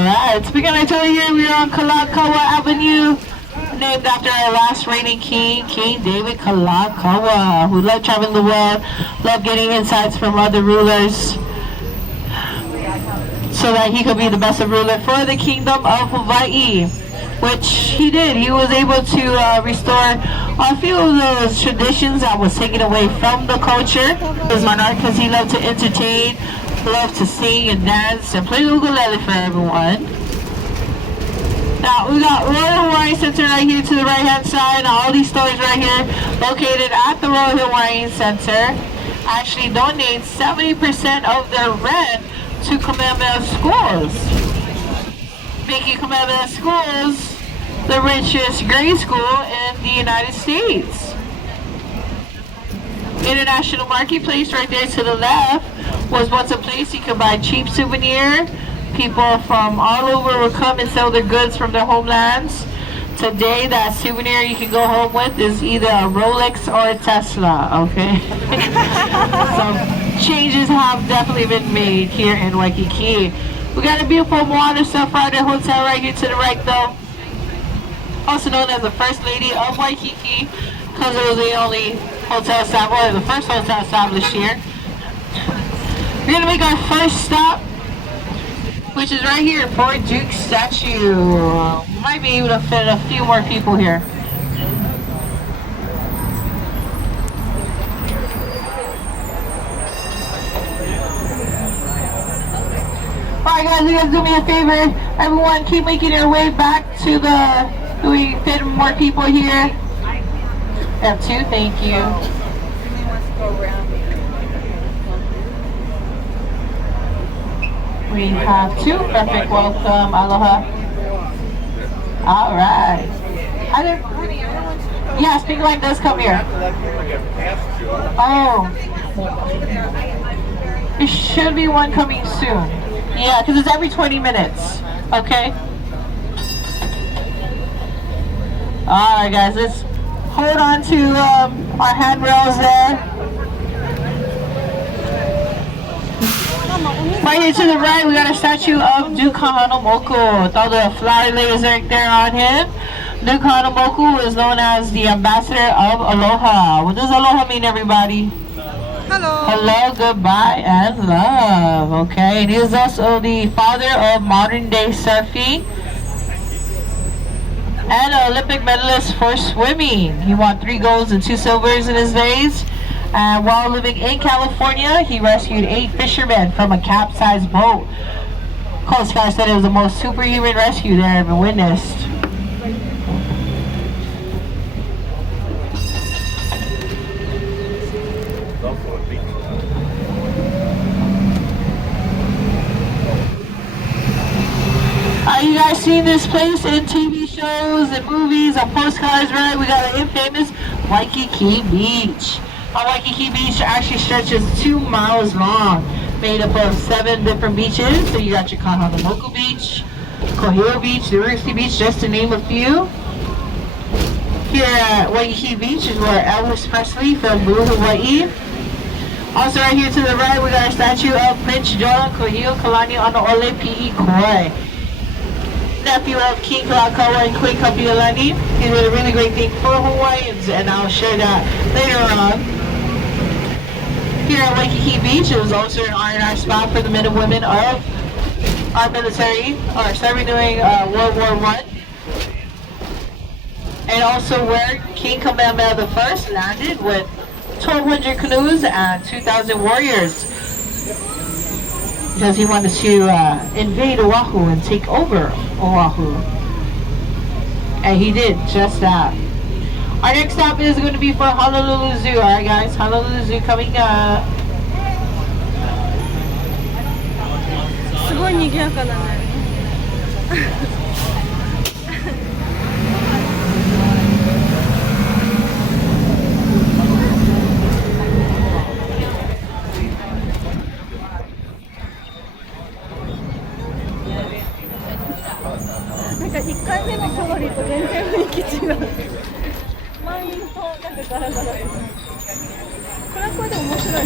Alright, speaking of Trolley here, we are on Kalakaua Avenue, named after our last reigning king, King David Kalakaua, who loved traveling the world, loved getting insights from other rulers, so that he could be the best of ruler for the kingdom of Hawaii, which he did. He was able to restore a few of those traditions that was taken away from the culture. His monarch, because he loved to entertain, loved to sing and dance and play the ukulele for everyone. Now we got Royal Hawaiian Center right here to the right hand side. Now all these stores right here located at the Royal Hawaiian Center actually donate 70% of their rent to Kamehameha schools, making Kamehameha schools the richest grade school in the United States. International Marketplace right there to the left was once a place you could buy cheap souvenir. People from all over would come and sell their goods from their homelands. Today, that souvenir you can go home with is either a Rolex or a Tesla, okay? So changes have definitely been made here in Waikiki. We got a beautiful Moana Surfrider Hotel right here to the right though. Also known as the First Lady of Waikiki, because it was the only hotel established, the first hotel established here. We're gonna make our first stop, which is right here, Fort Duke statue. Might be able to fit a few more people here. Alright guys, you guys do me a favor. Everyone keep making your way back to the, do we fit more people here? F2, thank you. We have two. Perfect. Welcome. Aloha. All right. Yeah, speak line does come here. Oh. There should be one coming soon. Yeah, because it's every 20 minutes. Okay? All right, guys. Let's hold on to our handrails there. Right here to the right, we got a statue of Duke Kahanamoku with all the flower layers right there on him. Duke Kahanamoku is known as the ambassador of aloha. What does aloha mean, everybody? Hello. Hello, goodbye, and love. Okay, and he is also the father of modern day surfing and an Olympic medalist for swimming. He won 3 golds and 2 silvers in his days. And while living in California, he rescued 8 fishermen from a capsized boat. Coast Guard said it was the most superhuman rescue they ever witnessed. You guys seen this place in TV shows and movies and postcards, right? We got an infamous Waikiki Beach. Waikiki Beach actually stretches 2 miles long, made up of 7 different beaches. So you got your Kahanamoku Beach, Kohio Beach, University Beach, just to name a few. Here at Waikiki Beach is where Elvis Presley from Blue Hawaii. Also right here to the right, we got a statue of Prince John Kohio Kalani Anaole Pi'i Koi, nephew of King Kalakaua and Queen Kapiolani. He did a really great thing for Hawaiians, and I'll share that later on. Here at Waikiki Beach, it was also an R&R spot for the men and women of our military, or serving during World War I. And also where King Kamehameha I landed with 1,200 canoes and 2,000 warriors, because he wanted to invade Oahu and take over Oahu. And he did just that. Our next stop is going to be for Honolulu Zoo. Alright guys, Honolulu Zoo coming up. すごい賑やかだね。なんか1回目のトロリーと全然雰囲気違う。満員となんかガラガラ。これはこれで面白い。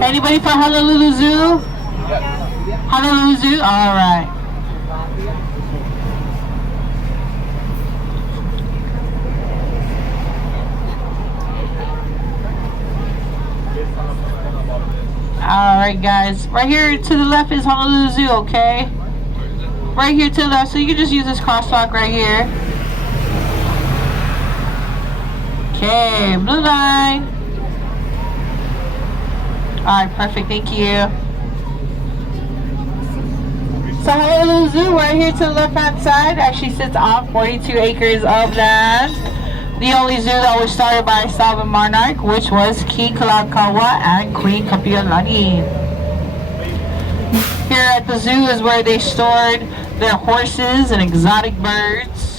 Anybody for Honolulu Zoo? Yeah. Honolulu Zoo? Alright. Alright guys, right here to the left is Honolulu Zoo, okay? Right here to the left, so you can just use this crosswalk right here. Okay, blue line. Alright, perfect, thank you. So Honolulu Zoo right here to the left hand side actually sits on 42 acres of land. The only zoo that was started by a sovereign monarch, which was King Kalakaua and Queen Kapiolani. Here at the zoo is where they stored their horses and exotic birds.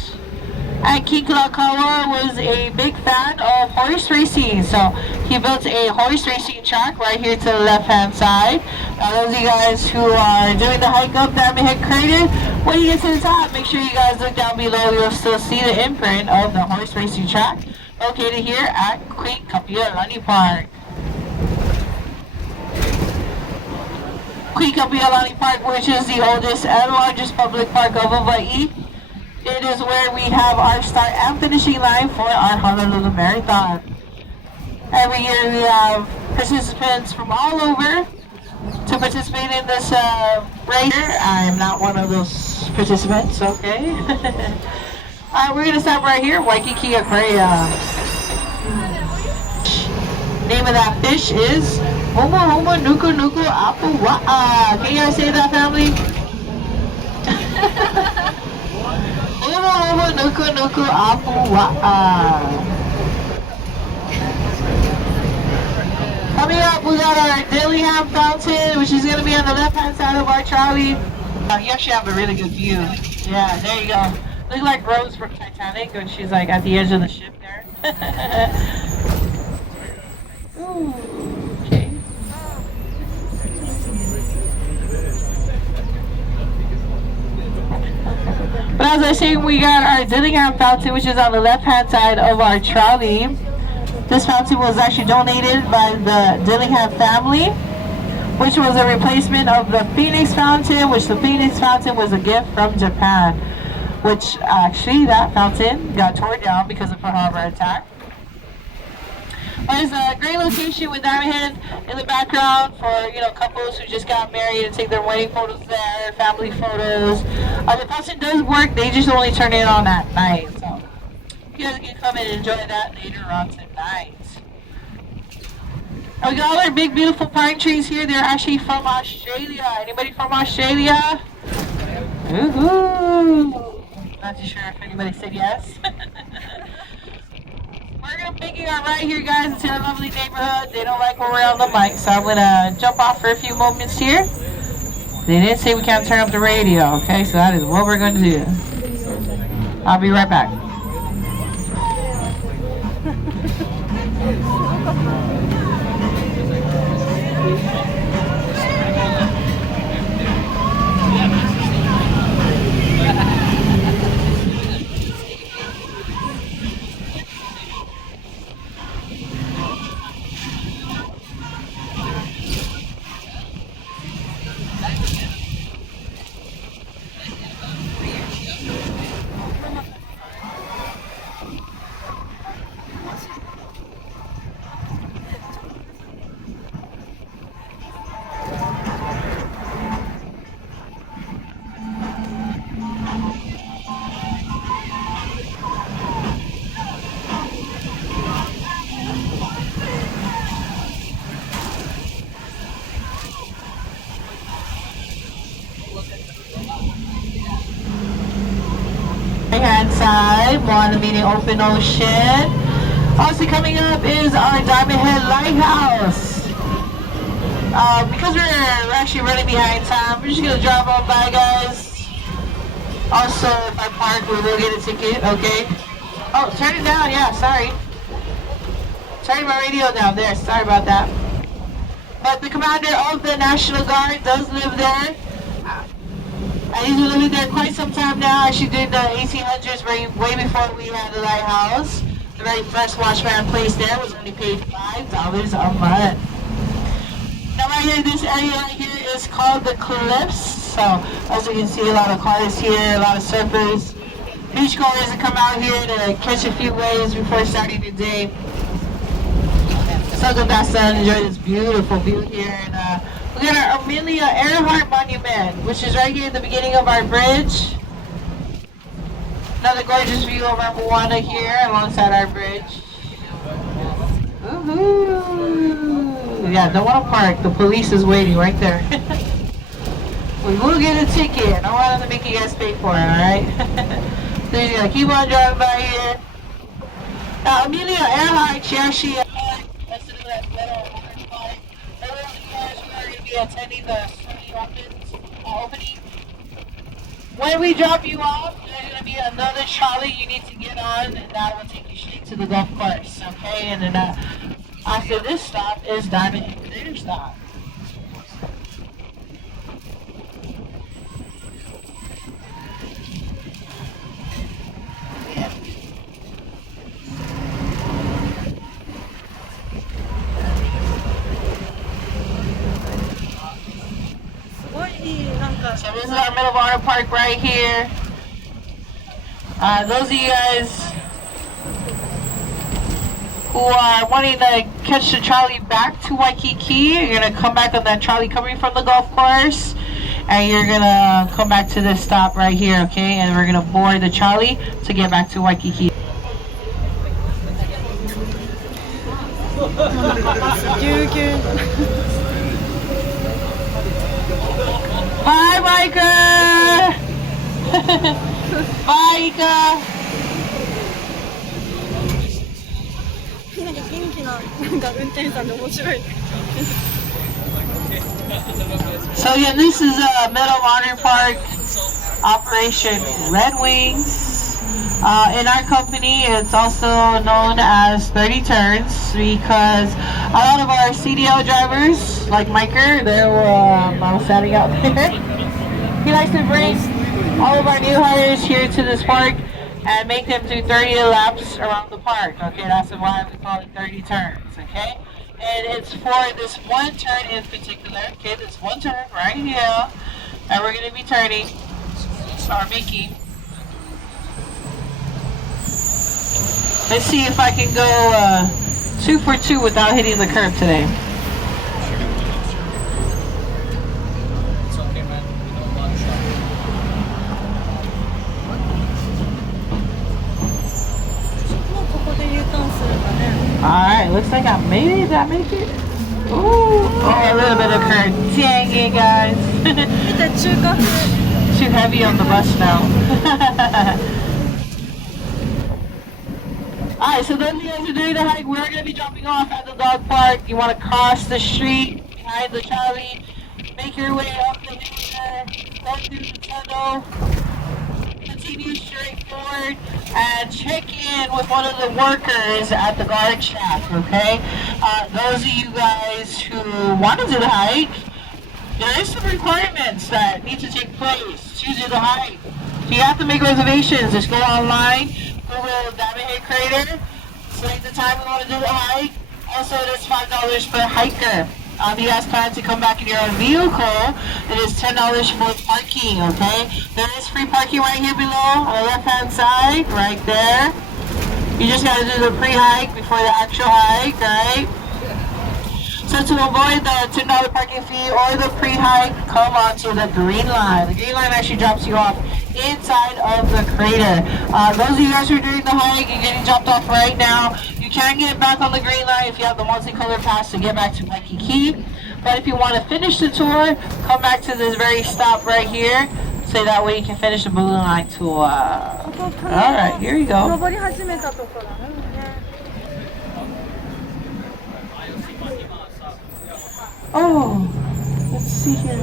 And King Kalakaua was a big fan of horse racing, so he built a horse racing track right here to the left hand side. Now those of you guys who are doing the hike up Diamond Head Crater, when you get to the top, make sure you guys look down below. You'll still see the imprint of the horse racing track located here at Queen Kapiolani Park. Queen Kapiolani Park, which is the oldest and largest public park of Hawaii. It is where we have our start and finishing line for our Honolulu Marathon. Every year we have participants from all over to participate in this race. I'm not one of those participants, okay? We're going to stop right here, Waikiki Aquarium. Name of that fish is Homo Homo Nuku Nuku Apuwa'a. Can you guys say that, family? Homo Homo Nuku Nuku Apuwa'a. Coming up, we got our Dillingham Fountain, which is going to be on the left-hand side of our trolley. You actually have a really good view. Yeah, there you go. Look like Rose from Titanic when she's like at the edge of the ship there. Ooh, okay. But as I was saying, we got our Dillingham Fountain, which is on the left-hand side of our trolley. This fountain was actually donated by the Dillingham family, which was a replacement of the Phoenix Fountain, which the Phoenix Fountain was a gift from Japan, which actually that fountain got torn down because of a harbor attack. But it's a great location with Diamond Head in the background for, you know, couples who just got married and take their wedding photos there, family photos. The fountain does work, they just only turn it on at night. So you guys can come and enjoy that later on tonight. And we got all our big beautiful pine trees here. They're actually from Australia. Anybody from Australia? Woohoo! Not too sure if anybody said yes. We're gonna make our right here, guys. It's in a lovely neighborhood. They don't like when we're on the mic, so I'm gonna jump off for a few moments here. They didn't say we can't turn up the radio, okay? So that is what we're gonna do. I'll be right back. Right-hand side, Moana meaning open ocean. Also coming up is our Diamond Head Lighthouse. Because we're actually running behind time, we're just gonna drive on by, guys. Also, if I park, we will get a ticket, okay? Oh, turn it down, yeah, sorry. Turning my radio down there, sorry about that. But the commander of the National Guard does live there. And he's been living there quite some time now. Actually during the 1800s, way before we had the lighthouse. The very first watchman placed there was only paid $5 a month. Now right here, this area right here is is called the Cliffs. So as you can see, a lot of cars here, a lot of surfers, beachgoers that come out here to catch a few waves before starting the day. So good that sun, enjoy this beautiful view here. And we got our Amelia Earhart Monument, which is right here at the beginning of our bridge. Another gorgeous view of our Moana here alongside our bridge. Woohoo! Yeah, don't want to park. The police is waiting right there. We will get a ticket. I don't want them to make you guys pay for it, alright? So you're going to keep on driving by here. Now, Amelia Earhart, she actually be attending the opening. When we drop you off, there's going to be another trolley you need to get on, and that will take you straight to the golf course, okay? And then after this stop is Diamond and Crater stop. So this is our middle water park right here. Those of you guys who are wanting to catch the trolley back to Waikiki, you're going to come back on that trolley coming from the golf course, and you're going to come back to this stop right here, okay? And we're going to board the trolley to get back to Waikiki. Bye, Micah! Bye, Ika! So yeah, this is a Meadow Water Park Operation Red Wings. In our company, it's also known as 30 turns because a lot of our CDL drivers, like Micah, they're standing out there. He likes to bring all of our new hires here to this park and make them do 30 laps around the park. Okay, that's why we call it 30 turns. Okay, and it's for this one turn in particular. Okay, this one turn right here, and we're going to be turning, or making. Let's see if I can go 2 for 2 without hitting the curb today. Alright, looks like I made it. Did I make it? Ooh, a little bit of curb. Dang it, guys. Too heavy on the bus now. Alright, so those of you guys who are doing the hike, we're going to be dropping off at the dog park. You want to cross the street behind the trolley, make your way up the hill, go through the tunnel, continue straight forward, and check in with one of the workers at the guard shack, okay? Those of you guys who want to do the hike, there is some requirements that need to take place to do the hike. So you have to make reservations. Just go online, Google Diamond Head Crater, select the time we want to do the hike. Also, there's $5 per hiker. If you guys plan to come back in your own vehicle, it is $10 for parking, okay? There is free parking right here below on the left-hand side, right there. You just got to do the pre-hike before the actual hike, right? So to avoid the $10 parking fee or the pre-hike, come onto the green line. The green line actually drops you off inside of the crater. Those of you guys who are doing the hike, you're getting dropped off right now. You can get back on the green line if you have the multicolored pass to get back to Waikiki. But if you want to finish the tour, come back to this very stop right here. So that way you can finish the blue line tour. Alright, here you go. Oh, let's see here.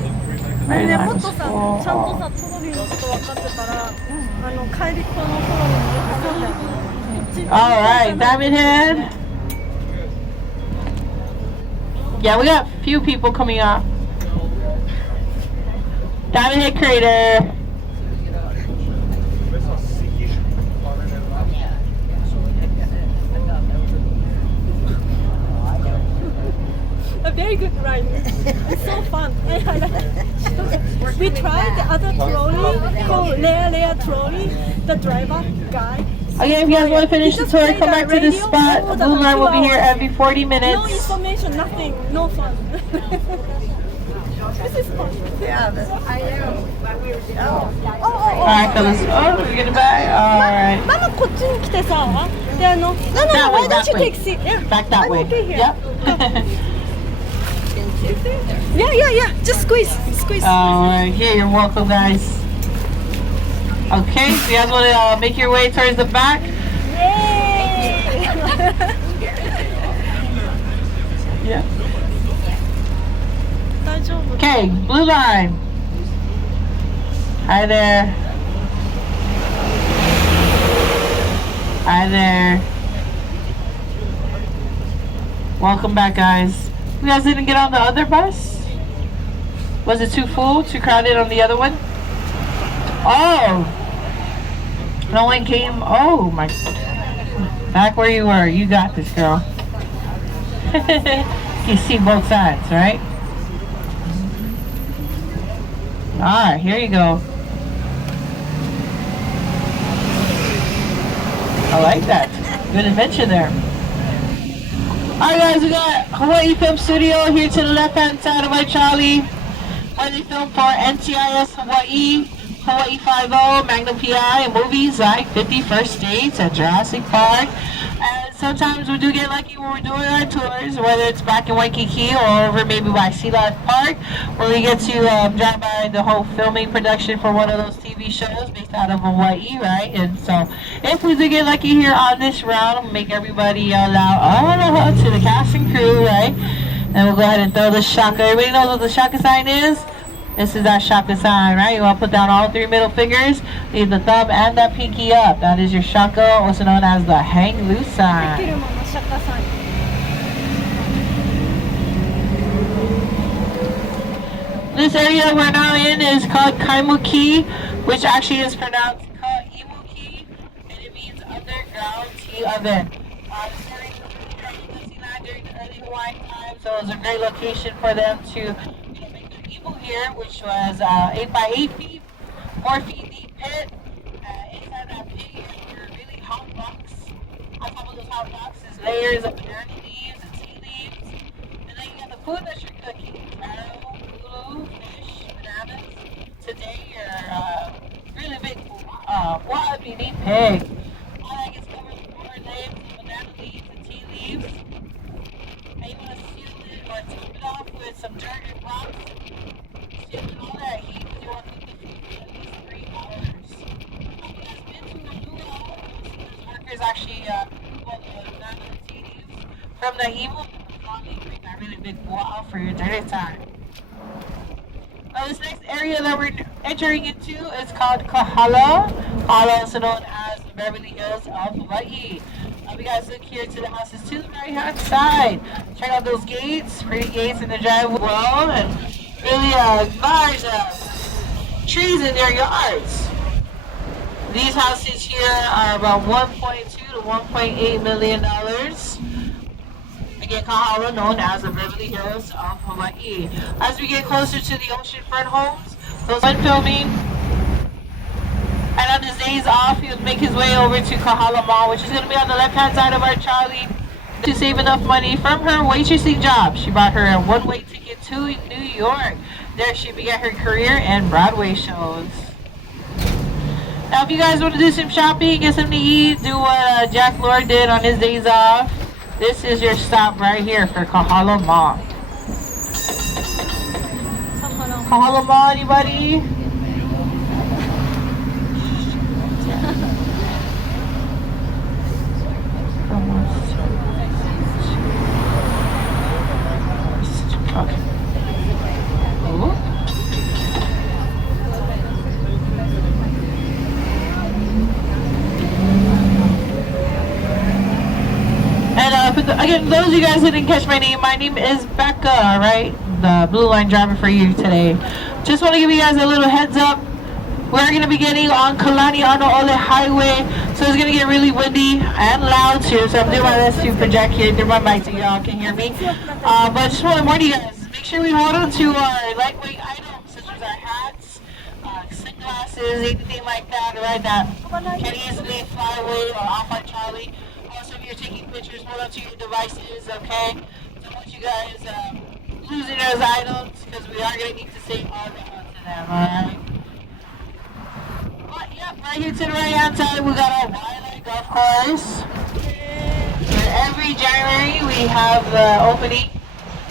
ね、もっとさ、ちゃんとさ、トロリーのこと分かってたら、帰りっ子のトロリーも分かんない。Alright, Diamond Head. Yeah, we got a few people coming up. Diamond Head Crater. very good ride. It's so fun. We tried the other trolley called Leia Trolley. The driver guy. Again, if you guys want to finish the tour, come back to this spot. The Blue Line will be here every 40 minutes. No information, nothing, no fun. This is fun. Yeah, I know. Alright, fellas. Oh, we're gonna buy? Alright. ママこっちに来てさ、でNo, why don't you take seat? Yeah, Back that I'm way. okay here. Yep. Yeah. Just squeeze. Alright, here, you're welcome, guys. Okay, so you guys want to make your way towards the back? Yay! Yeah. 大丈夫。 Okay, Blue Line. Hi there. Hi there. Welcome back, guys. You guys didn't get on the other bus? Was it too full? Too crowded on the other one? Oh! No one came? Oh my. Back where you were. You got this, girl. You see both sides, right? Alright, here you go. I like that. Good invention there. Alright guys, we got Hawaii Film Studio here to the left hand side of my trolley. Where they film for NCIS Hawaii, Hawaii 5-0, Magnum PI, and movies like 51st Dates and Jurassic Park. And sometimes we do get lucky when we're doing our tours, whether it's back in Waikiki or over maybe by Sea Life Park, where we get to drive by the whole filming production for one of those TV shows based out of Hawaii, right? And so if we do get lucky here on this round, we'll make everybody yell out, aloha to the cast and crew, right? And we'll go ahead and throw the shaka. Everybody knows what the shaka sign is? This is our shaka sign, right? You want to put down all 3 middle fingers, leave the thumb and the pinky up. That is your shaka, also known as the hang loose sign. This area we're now in is called Kaimuki, which actually is pronounced Kaimuki, and it means underground tea oven. This area was during the early Hawaiian time, so it was a great location for them to make their imu here, which was 8 by 8 feet, 4 feet deep pit. Inside that pit were really hot rocks. On top of those hot rocks is layers of banana leaves and tea leaves. And then you got the food that you're cooking. Fish, bananas. Today you're really big wild meaty pig. All that gets covered with corn leaves and banana leaves and tea leaves. And you want to seal it or top it off with some dirt and rocks. Seal it all that heat because you want to cook the food for at least 3 hours. Have you guys been to a luau? Those workers actually pull the banana and tea leaves from the imu and create that really big wow for your dinner time. This next area that we're entering into is called Kahala, also known as the Beverly Hills of Hawaii. You guys look here to the houses to the right hand side. Check out those gates, pretty gates in the driveway, well, and really large trees in their yards. These houses here are about $1.2 to $1.8 million. Again, Kahala, known as the Beverly Hills of Hawaii. As we get closer to the oceanfront homes, those are filming. And on his days off, he'll make his way over to Kahala Mall, which is going to be on the left-hand side of our trolley, to save enough money from her waitressing job. She bought her a one-way ticket to New York. There she began her career in Broadway shows. Now, if you guys want to do some shopping, get something to eat, do what Jack Lord did on his days off, this is your stop right here for Kahala Mall. Kahala Mall, anybody? Again, those of you guys who didn't catch my name is Becca, right? The Blue Line driver for you today. Just want to give you guys a little heads up. We're going to be getting on Kalani Ole Highway, so it's going to get really windy and loud too. So I'm doing my best to project here through my mic so y'all can hear me. But I just want to warn you guys, make sure we hold on to our lightweight items such as our hats, sunglasses, anything like that, right? That can easily fly away or off our trolley. Also, if you're taking pictures, hold on to your devices, okay? Don't want you guys losing those items because we are going to need to save all the to them, alright? But yep, right here to the right hand side, we got our Wildlife Golf Course. And every January, we have the opening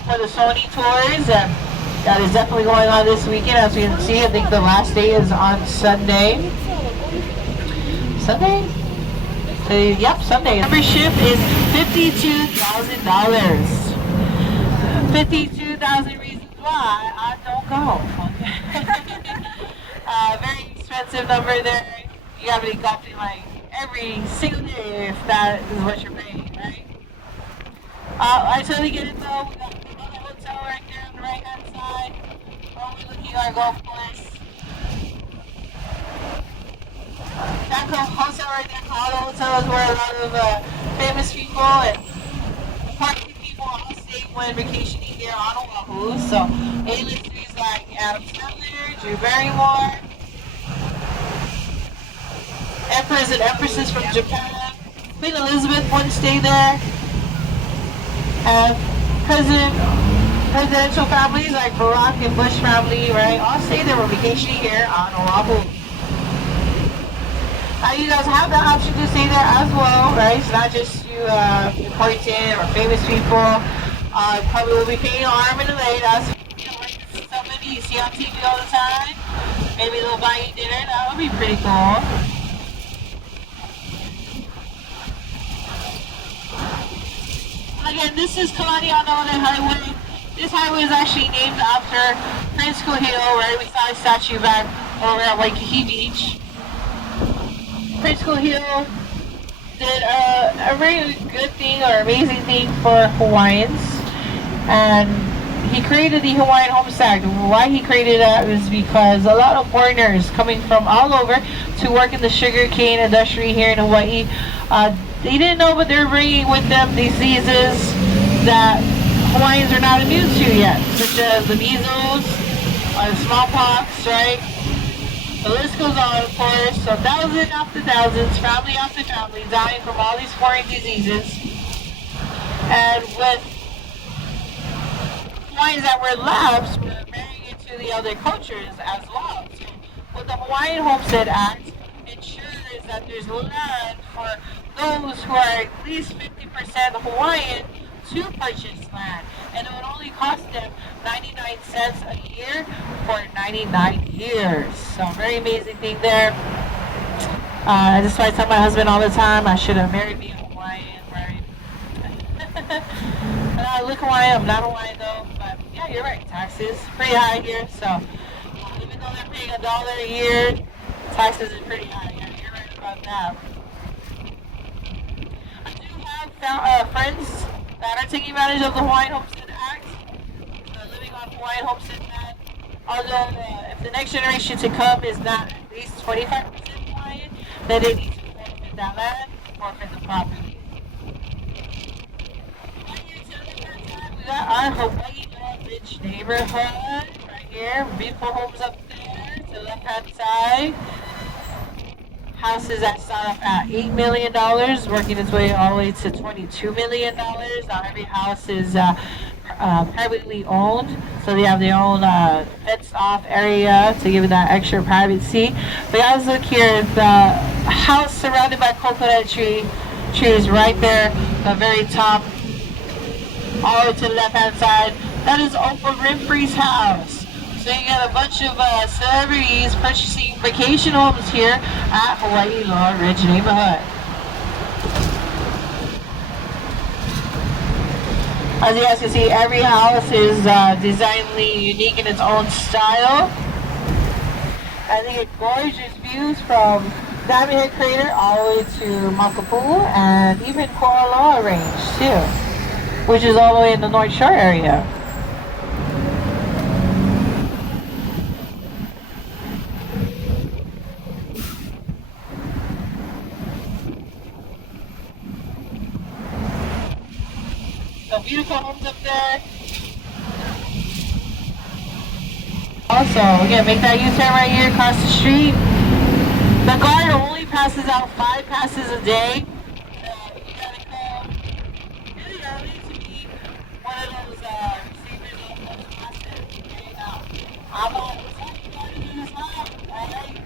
for the Sony tours. That is definitely going on this weekend, as you can see. I think the last day is on Sunday. Sunday? Yep, Sunday. Membership is $52,000. 52,000 reasons why I don't go. Very expensive number there. You gotta be golfing like every single day if that is what you're paying, right? I totally get it though. We got the hotel right there on the right hand side. Overlooking our golf course. That hotel right there, Colorado Hotel, is where a lot of famous people and party people all stay when vacationing here on Oahu. So A-listers like Adam Sandler, Drew Barrymore, emperors and empresses from Japan, Queen Elizabeth once stayed there, and presidential families like Barack and Bush family, right, all stay there when vacationing here on Oahu. You guys have the option to stay there as well, right? It's not just you important or famous people. Probably will be paying arm and a leg. That's somebody you see on TV all the time. Maybe they'll buy you dinner. That would be pretty cool. Again, this is Kalani Ole Highway. This highway is actually named after Prince Kuhio, right? We saw a statue back over at Waikiki Beach. Prince Kuhio did a very good thing or amazing thing for Hawaiians, and he created the Hawaiian Homestead. Why he created that was because a lot of foreigners coming from all over to work in the sugarcane industry here in Hawaii, they didn't know, but they're bringing with them diseases that Hawaiians are not immune to yet, such as the measles, smallpox, right? The list goes on, of course. So thousands after thousands, family after family, dying from all these foreign diseases. And with Hawaiians that were left, were marrying into the other cultures as well. So what the Hawaiian Homestead Act ensures that there's land for those who are at least 50% Hawaiian to purchase land, and it would only cost them 99 cents a year for 99 years. So very amazing thing there. That's why I tell my husband all the time, I should have married me a Hawaiian, right? I look Hawaiian, I'm not Hawaiian though, but yeah, you're right, taxes pretty high here, so even though they're paying $1 a year, taxes are pretty high. Yeah, you're right about that. I do have friends that are taking advantage of the Hawaiian Homestead Act, living on Hawaiian Homestead land. Although if the next generation to come is not at least 25% Hawaiian, then they need to forfeit that land, forfeit the property. Right here to the left side, we got our Hawaii Village neighborhood right here. Beautiful homes up there to the left hand side. Houses that start off at $8 million, working its way all the way to $22 million. Now every house is privately owned, so they have their own fenced off area to give it that extra privacy. But guys, look here, the house surrounded by coconut trees right there, the very top, all the way to the left hand side. That is Oprah Winfrey's house. So you got a bunch of celebrities purchasing vacation homes here at Hawaii Lower Ridge neighborhood. As you guys can see, every house is designedly unique in its own style. And they get gorgeous views from Diamond Head Crater all the way to Makapu'u and even Koaloa Range too, which is all the way in the North Shore area. some beautiful homes up there. Also, again, make that U-turn right here across the street. The guard only passes out 5 passes a day. You gotta come really early to be one of those receivers of those passes. Okay, now, I'm not telling you guys to do this hike, alright?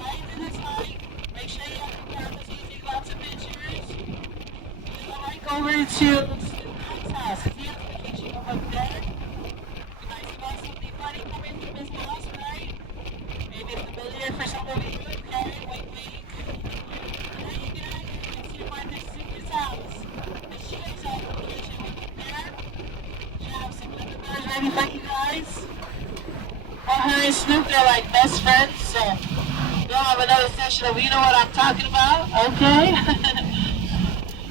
Try to do this hike. Make sure you have your cameras so you take lots of pictures. We're gonna hike over to the student's house. If you have the vacation over there, you might spot something funny coming from his house, right? Maybe it's familiar for some of you, okay? Wink, wink. And then you get out here and see where this student's house. The student's house location will be there. Should have some little birds ready for you guys. Well, her and Snoop, they're like best friends, so we'll have another session of you know what I'm talking about, okay?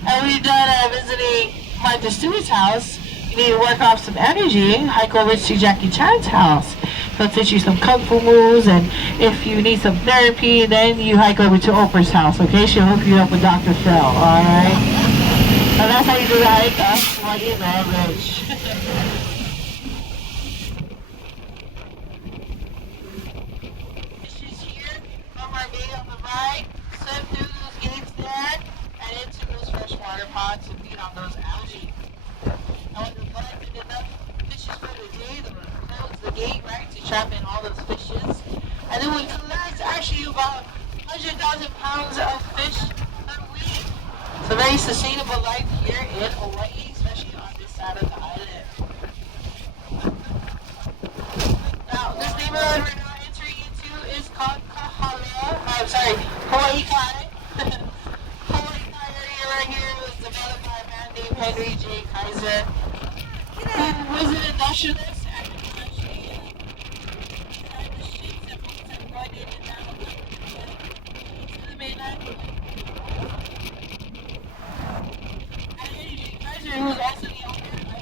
And we're done visiting Martha Stewart's house. You need to work off some energy. Hike over to Jackie Chan's house. He'll teach you some kung fu moves, and if you need some therapy, then you hike over to Oprah's house, okay? She'll hook you up with Dr. Phil, alright? And that's how you do the hike. That's what you know, Rich. She's here from our bay on the right. Swim through those gates there and into those freshwater ponds and feed on those algae. And when the collected enough fishes for the day, they'll close the gate, right, to trap in all those fishes. And then we collect actually about 100,000 pounds of fish per week. It's a very sustainable life here in Hawaii, especially on this side of the island. Now, this neighborhood we're now entering into is called Hawaii Kai. Hawaii Kai area right here was developed by a man named Henry J. Kaiser, who was an industrialist and actually designed the ships and boats that brought in and down to the mainland. And Henry J. Kaiser, who was also the owner of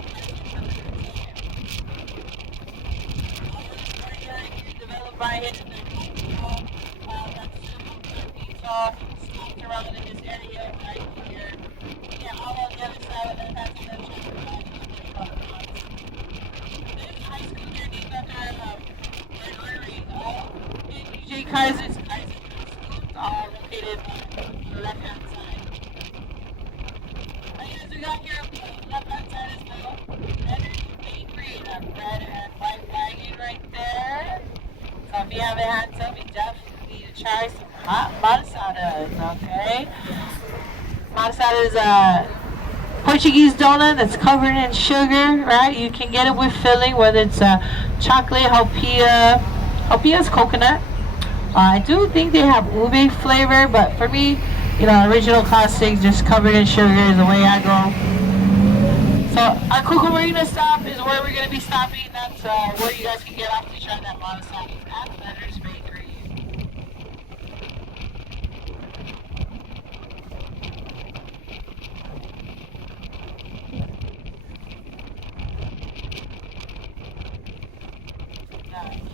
developed by him stopped around in this area right here. Yeah, all on the other side of that has that There's a high school there named after DJ Kaiser's schools, located on the left-hand side. And as we got here on the left-hand side as well, Leonard's Bakery, that red and white wagon right there. So if you haven't had some, you definitely need to try some hot malasadas, okay? Malasada is a Portuguese donut that's covered in sugar, right? You can get it with filling, whether it's chocolate, halpia. Halpia is coconut. I do think they have ube flavor, but for me, you know, original classic, just covered in sugar is the way I go. So our Coco Marina stop is where we're going to be stopping. That's where you guys can get off to try that malasada at Leonard's Bakery.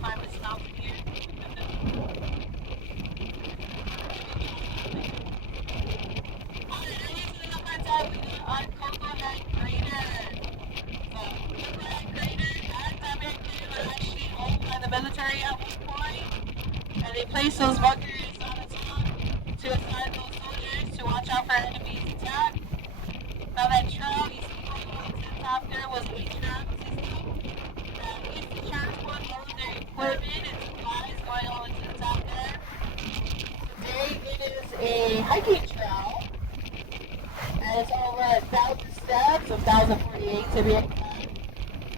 Climb this mountain here. On Coco Head Crater. So, Coco Head Crater and Diamond Crater were actually owned by the military at one point. And they placed those bunkers on the top to assign those soldiers to watch out for enemies' attack. Now that trail you see going all to the top there was a trap system. And used to transport all of their equipment and supplies going all into the top there. Today it is a hiking trail. And it's over 1,000 steps, 1,048 to be exact.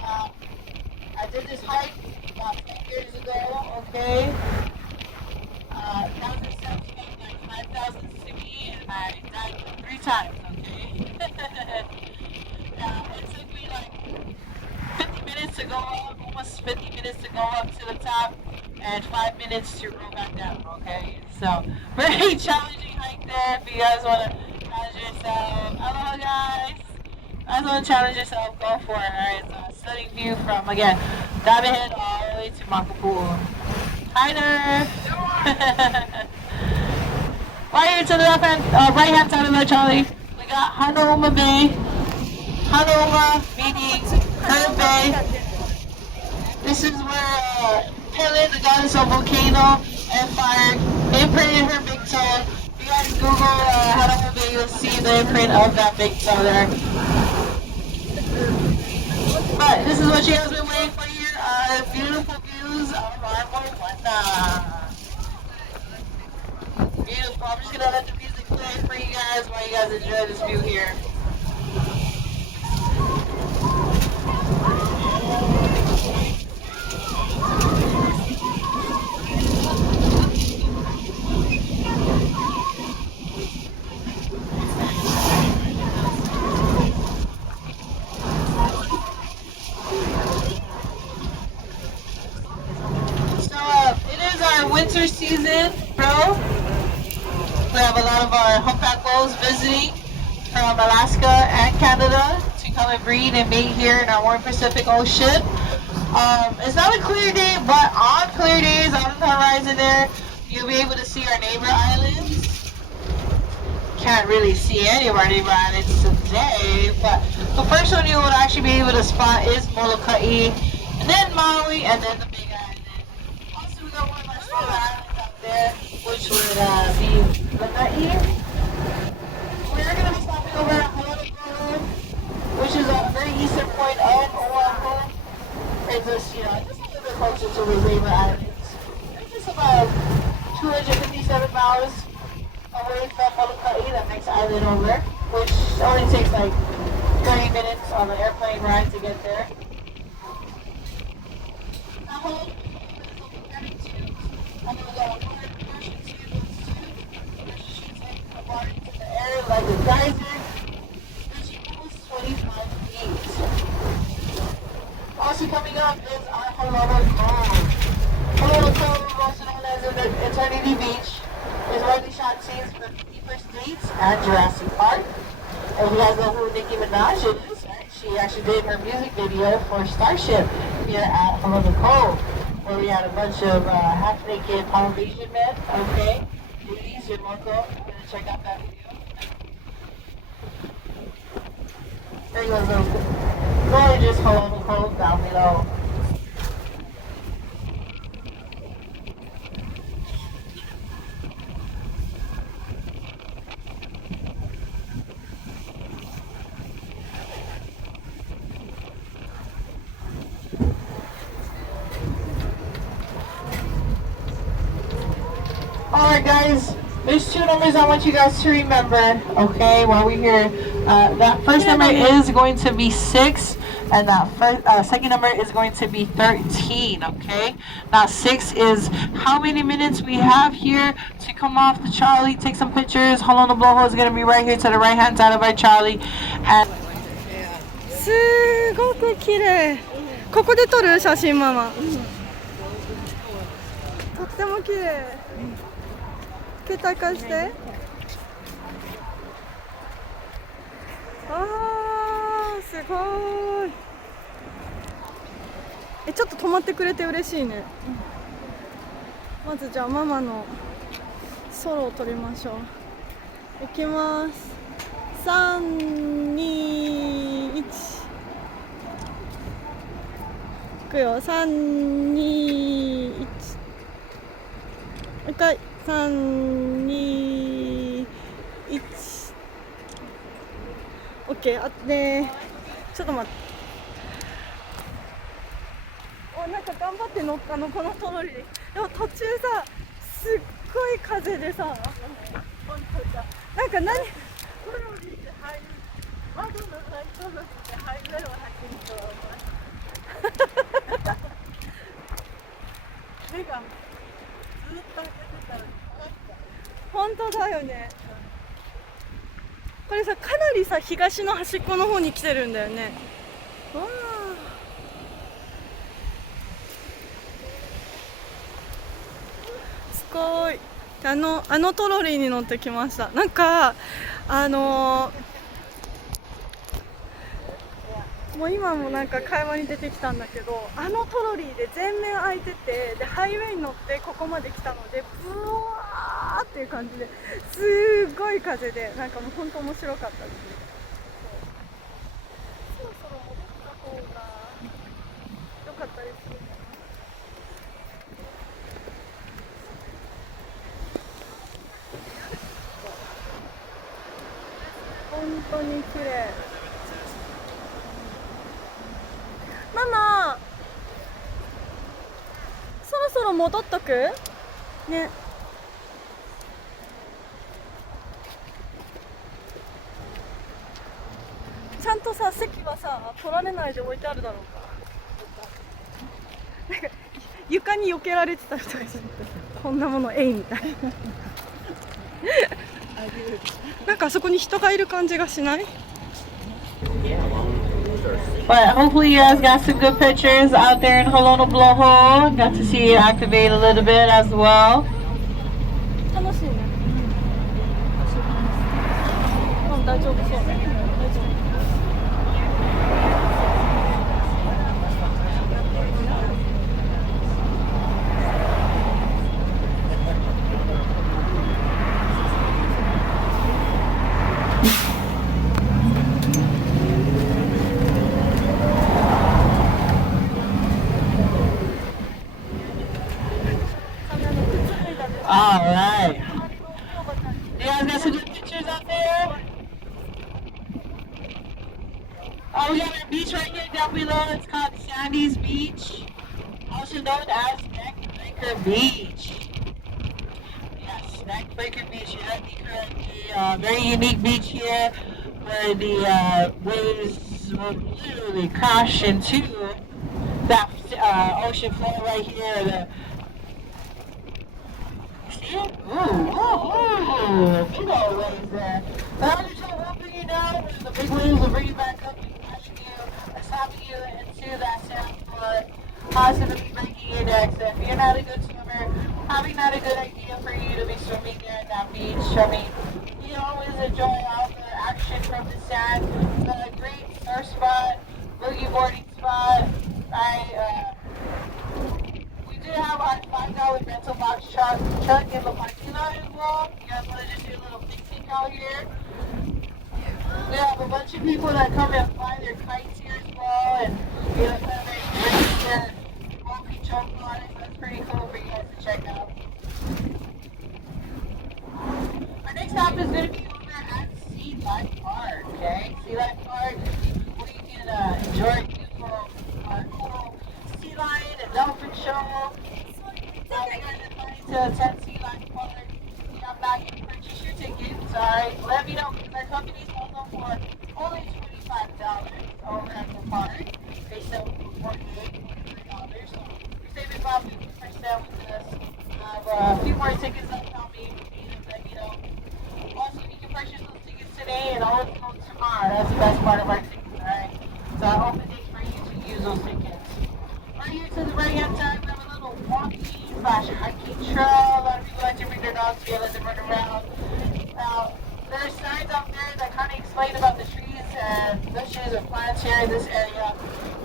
I did this hike about 10 years ago, okay? 1,000 steps felt like 5,000 to me, and I died 3 times, okay? It took me like 50 minutes to go up, almost 50 minutes to go up to the top, and 5 minutes to roll back down, okay? So, very challenging hike there if you guys want to challenge yourself. Aloha guys! I just want to challenge yourself, go for it, alright? It's a stunning view from, again, Diamond Head all the way to Makapu'u. Hi there! Right here to the right hand side of the Trolley, we got Hanauma Bay. Hanoma, meaning Curve Bay. This is where Pele, the goddess of volcano and fire, imprinted her big toe. If you guys Google Hanoma Bay, you'll see the imprint of that big toe there. But this is what you guys been waiting for here. Beautiful views of our Moana. Beautiful. I'm just gonna let the music play for you guys while you guys enjoy this view here. It is our winter season, bro. We have a lot of our humpback visiting from Alaska and Canada to come and breed and mate here in our warm Pacific Ocean. It's not a clear day, but on clear days on the horizon there, you'll be able to see our neighbor islands. Can't really see any of our neighbor islands today, but the first one you would actually be able to spot is Molokai, and then Maui, and then the Big Island. Also, we got one of our smaller islands out there, which would be Lanai. We're going to be stopping over at Honolulu, which is a very eastern point of Oahu. It's just, just a little bit closer to the neighbor islands. It's just about 257 miles away from Molokai, that next island over, which only takes like 30 minutes on an airplane ride to get there. Like a geyser, which equals 25 feet. Also coming up is our Holono Cove. Holono Cove, also known as the Eternity Beach, is widely shot scenes from the First Dates and Jurassic Park. And you guys know who Nicki Minaj is, right? She actually did her music video for Starship here at Holono Cove, where we had a bunch of half-naked Polynesian men. Okay, ladies, you're welcome. I'm gonna check out that video. There goes those gorgeous Holono Cove down below. Alright guys, there's two numbers I want you guys to remember, okay, while we're here. That first number is going to be 6, and that second number is going to be 13, okay? Now 6 is how many minutes we have here to come off the Trolley, take some pictures. Holono Bloho is going to be right here to the right hand side of our Trolley. And すごく綺麗。ここで撮る写真ママ。とっても綺麗。携帯貸して。あー、すごい。ちょっと止まってくれて嬉しいね。まずじゃあママのソロを撮りましょう。いきます。3、2、1。いくよ。3、2、1。もう一回。3、2、1。OK。で、ちょっと待って。なんか頑張って乗ったのこのトロリー。でも途中さ、すっごい風でさ、なんか何？トロリーで入る。窓のないトロリーで入るのは初めてとは思う。目がずっと開けてたら本当だよね。これさ、かなりさ、東の端っこの方に来てるんだよね。わあ。すごい。あのトロリーに乗ってきました。なんかもう今もなんか会話に出てきたんだけど、あのトロリーで全面開いてて、でハイウェイに乗ってここまで来たので、ブワーっていう感じですごい風で、なんかもう本当面白かったですね。当に綺麗。ママ、そろそろ戻っとくね。ちゃんとさ、席はさ、取られないで置いてあるだろうか。なんか床に避けられてた人がいて、こんなものえいみたいな。なんかあそこに人がいる感じがしない？ But hopefully you guys got some good pictures out there in Honolulu. Got to see it activate a little bit as well. 楽しいね。うん、大丈夫そう。大丈夫。Alright. You guys got some good pictures out there? Oh, we got our beach right here down below. It's called Sandy's Beach, also known as Neckbreaker Beach. Yes, Neckbreaker Beach. Yeah, the very unique beach here where the waves will literally crash into that ocean floor right here. See it? Ooh, big old waves there. The undertow will bring you down, and the big waves will bring you back up and crashing you, slapping you into that sand floor, possibly breaking your neck. So if you're not a good swimmer, probably not a good idea for you to be swimming there at that beach. I mean, you always enjoy all the action from the sand. It's a great surf spot, boogie boarding spot. We do have our $5 rental box truck in the parking lot as well. You guys want to just do a little picnic out here? We have a bunch of people that come and fly their kites here as well, and you know, kind of bring their smoky choke on it. That's pretty cool for you guys to check out. Our next stop is going to be over at Sea Life Park. Okay, Sea Life Park, where you can enjoy a beautiful, cool sea lion and dolphin show. If you guys are planning to attend Sea Life Park, come back and purchase your tickets. Alright, let me know because our company's held them for only $25 over at the park. They sell for $48. So you're saving about 50% with us. A few more tickets left on me. You know. Also, you can purchase those tickets today and always go tomorrow. That's the best part of our tickets. Alright. So I open dates for you to use those tickets. Right here to the right hand side, we have a little walking / hiking trail. A lot of people like to bring their dogs here, let them run around. Now, there are signs out there that kind of explain about the trees and bushes or plants here in this area.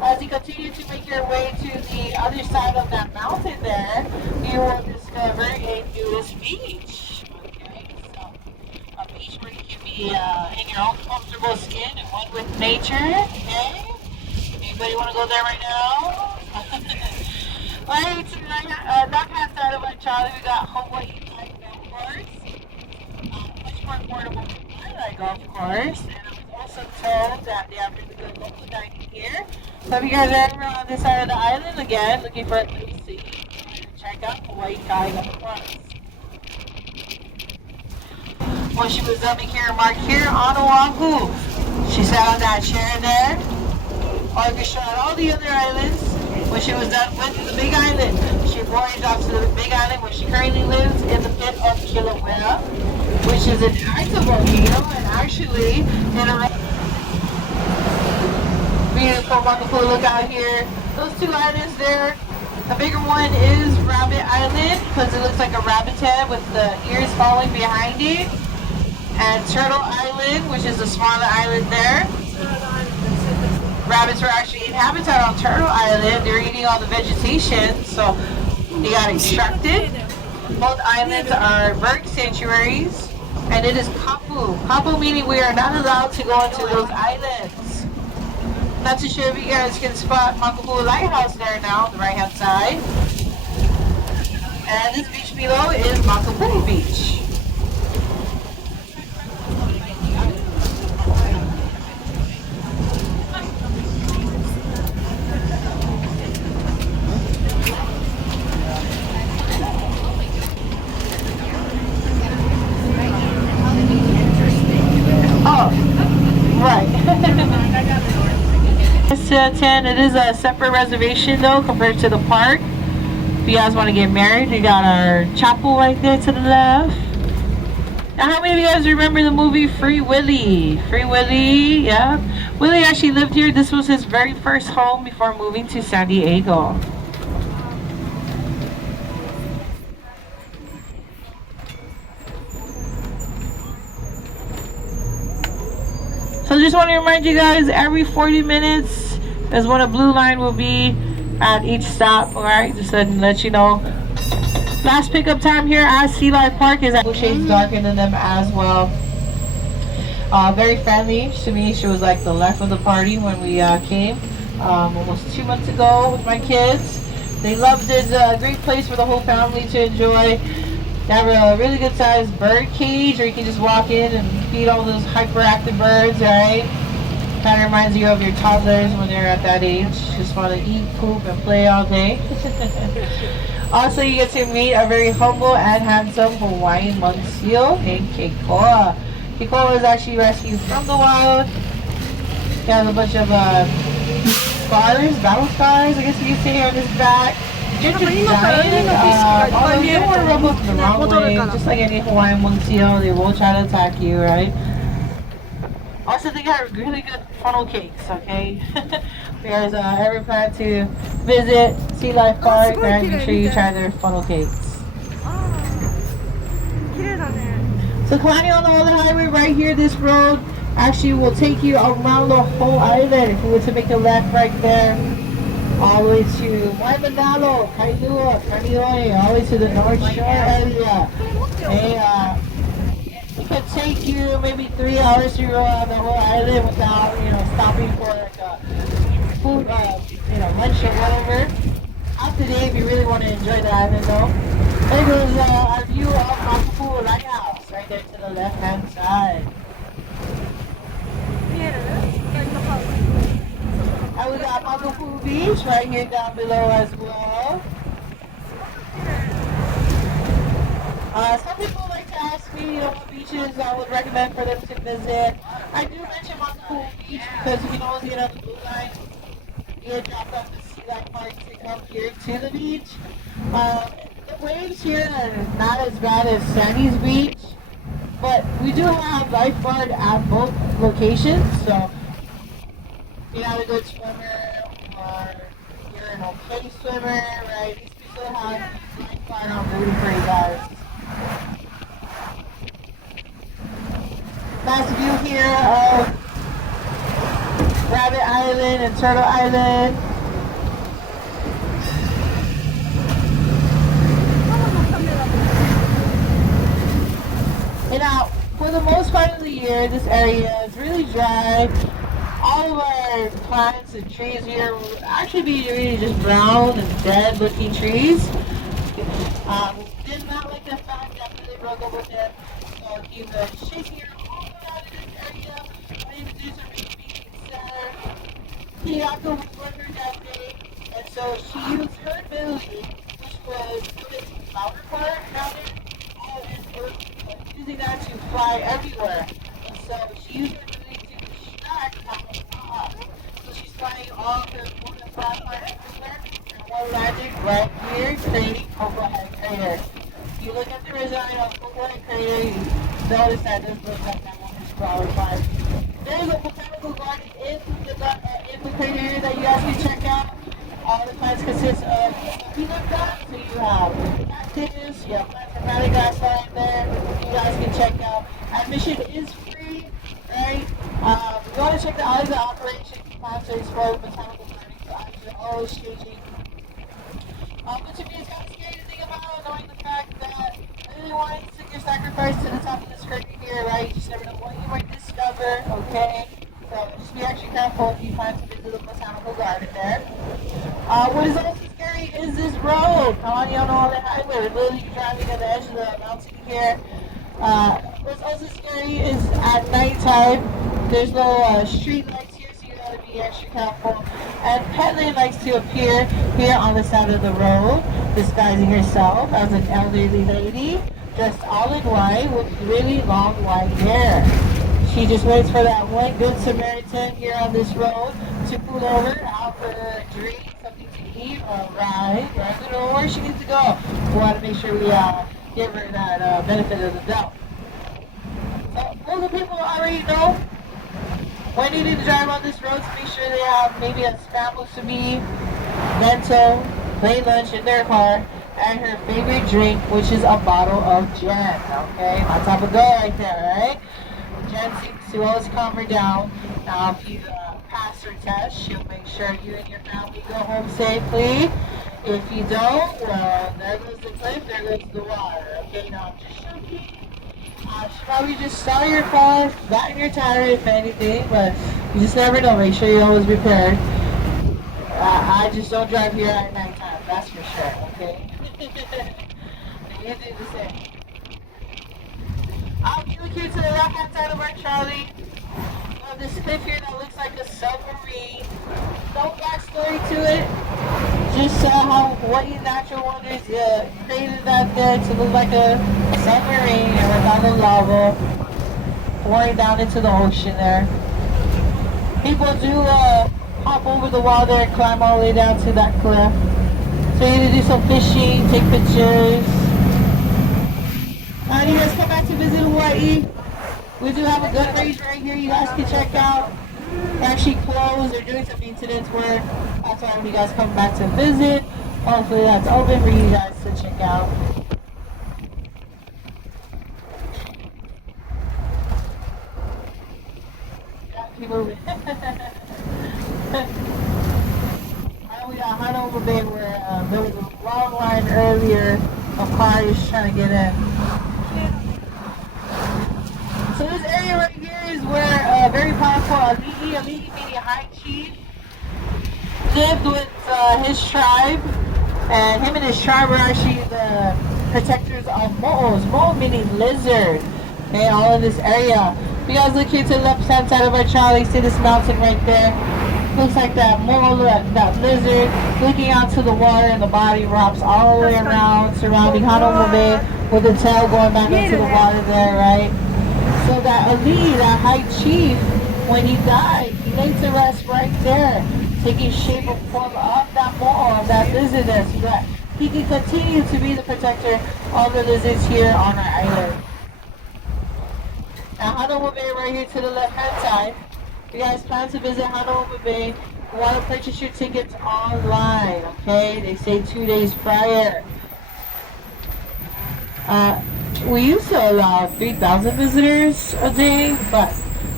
As you continue to make your way to the other side of that mountain there, you will discover a nudist beach. Okay, so a beach where you can be in your own comfortable skin and one with nature. Okay, anybody want to go there right now? Right to the that hand side of our trolley, we got Hawaii golf course. Much more affordable than my golf course. And I was also told that they have really good local dining here. So if you guys are ever on this side of the island, again, looking for a place to eat, check out Hawaii golf course. When she was done making her mark here on Oahu, she sat on that chair there, orchestrated all the other islands. When she was done with the Big Island, she voyaged off to the Big Island where she currently lives in the pit of Kilauea, which is an active volcano and actually in a beautiful, wonderful look out here. Those two islands there, the bigger one is Rabbit Island because it looks like a rabbit's head with the ears falling behind it, and Turtle Island, which is a smaller island there. Rabbits were actually in habitat on Turtle Island. They're eating all the vegetation, so they got extracted. Both islands are bird sanctuaries, and it is kapu. Kapu meaning we are not allowed to go into those islands. Not too sure if you guys can spot Makapu'u Lighthouse there now on the right hand side. And this beach below is Makapu'u Beach. to attend. It is a separate reservation though compared to the park. If you guys want to get married, we got our chapel right there to the left. Now, how many of you guys remember the movie Free Willy? Free Willy, yeah. Willie actually lived here. This was his very first home before moving to San Diego. So just want to remind you guys, every 40 minutes is when a blue line will be at each stop, alright? Just to let you know. Last pickup time here at Sea Life Park is at shades darker than them as well. Very friendly to me. She was like the life of the party when we came almost 2 months ago with my kids. They loved it. A great place for the whole family to enjoy. They have a really good sized bird cage where you can just walk in and feed all those hyperactive birds, right? Kind of reminds you of your toddlers when they're at that age. Just want to eat, poop, and play all day. Also, you get to meet a very humble and handsome Hawaiian monk seal named Keikoa. Keikoa was actually rescued from the wild. He has a bunch of scars, battle scars, I guess you could say, on his back. Ginger giant, although you don't want to rub up the wrong way, just like any Hawaiian monk seal, they will try to attack you, right? Also, they got really good funnel cakes, okay? If you guys ever plan to visit Sea Life Park, right, make sure you try their funnel cakes. So climbing on the Golden Highway right here, this road actually will take you around the whole island. If you were to make a left right there, all the way to Waimanalo, Kailua, Kaneohe, all the way to the North Shore area. Hey, it could take you maybe 3 hours to go around the whole island without, stopping for like a food, lunch or whatever. Out today if you really want to enjoy the island though. There goes our view of Makupu Lighthouse right there to the left hand side. And we got Makupu Beach right here down below as well. Some people like to ask me, what beaches I would recommend for them to visit. I do mention Makupu Beach because you can always get on the blue line. You get dropped off to Sea Life Park to come here to the beach. The waves here are not as bad as Sandy's Beach, but we do have lifeguard at both locations, so if you're not a good swimmer or you're an okay swimmer, right, we still have lifeguard on rooting for you guys. Nice view here of Rabbit Island and Turtle Island. And now, for the most part of the year, this area is really dry. All of our plants and trees here will actually be really just brown and dead looking trees. Did not like the fact after they broke up with him, so he was chasing her all around in this area. I introduced her to the beach center. Hiyako was with her that day, and so she used her ability, which was this flower part down there, and using that to fly everywhere. And so she used her ability to distract up. So she's flying all her moving flower part everywhere, and one magic right here, creating Cocoa Head Crater. If you look at the design of Cocoa Head Crater, you notice that this looks like that woman's flower part. There is a botanical garden in the crater area that you guys can check out. All the plants consist of peanut grass, so you have cactus, you have plants of Madagascar in there. You guys can check out. Admission is free, right? You want to check the hours of operation, plans to explore the botanical garden, so actually always changing. But to me, it's kind of scary to think about, knowing the fact that I really wanted to take your sacrifice to the top of this crater here, right? You just never know what you might discover, okay? So just be extra careful if you plan to visit the botanical garden there. What is also scary is this road. On the highway, we're literally driving at the edge of the mountain here. What's also scary is at nighttime, there's no street lights here, so you gotta be extra careful. And Petley likes to appear here on the side of the road, disguising herself as an elderly lady, dressed all in white with really long white hair. She just waits for that one good Samaritan here on this road to pull over, offer her a drink, something to eat, or ride. Right? We don't know where she needs to go. We want to make sure we give her that benefit of the doubt. So most of the people already know when you need to drive on this road to make sure they have maybe a scrambled to be bento, plain lunch in their car, and her favorite drink, which is a bottle of gin. Okay, on top of go right there, right? Jen seems to always calm her down. Now, if you pass her test, she'll make sure you and your family go home safely. If you don't, well, there goes the cliff, there goes the water. Okay, now I'm just joking. She probably just saw your car, flatten your tire if anything, but you just never know. Make sure you're always prepared. I just don't drive here at nighttime, that's for sure, okay? You do the same. You look here to the left-hand side of our trolley. We have this cliff here that looks like a submarine. No backstory to it. Just what you natural wonders created that there to look like a submarine, and we're down the lava pouring down into the ocean there. People do hop over the wall there and climb all the way down to that cliff. So you need to do some fishing, take pictures. You guys come back to visit Hawaii. We do have a gun range right here you guys can check out. They're actually closed. They're doing some maintenance work. That's why when you guys come back to visit, hopefully that's open for you guys to check out. Keep moving. We got Hanover Bay where there was a long line earlier of cars trying to get in. So this area right here is where a very powerful Alii meaning High Chief, lived with his tribe, and him and his tribe were actually the protectors of mo'os. Mo'o meaning lizard. Okay, all in this area. If you guys look here to the left hand side of our trolley, see this mountain right there? Looks like that mo'o, that lizard, looking out to the water, and the body wraps all the way around, surrounding Hanover Bay, with the tail going back into the water there, right? So that Ali, that high chief, when he died, he laid to rest right there, taking shape and form of that mo'o, of that lizard there, so that he can continue to be the protector of the lizards here on our island. Now Hanover Bay right here to the left hand side. If you guys plan to visit Hanover Bay, you want to purchase your tickets online, okay? They say 2 days prior. We used to allow 3,000 visitors a day, but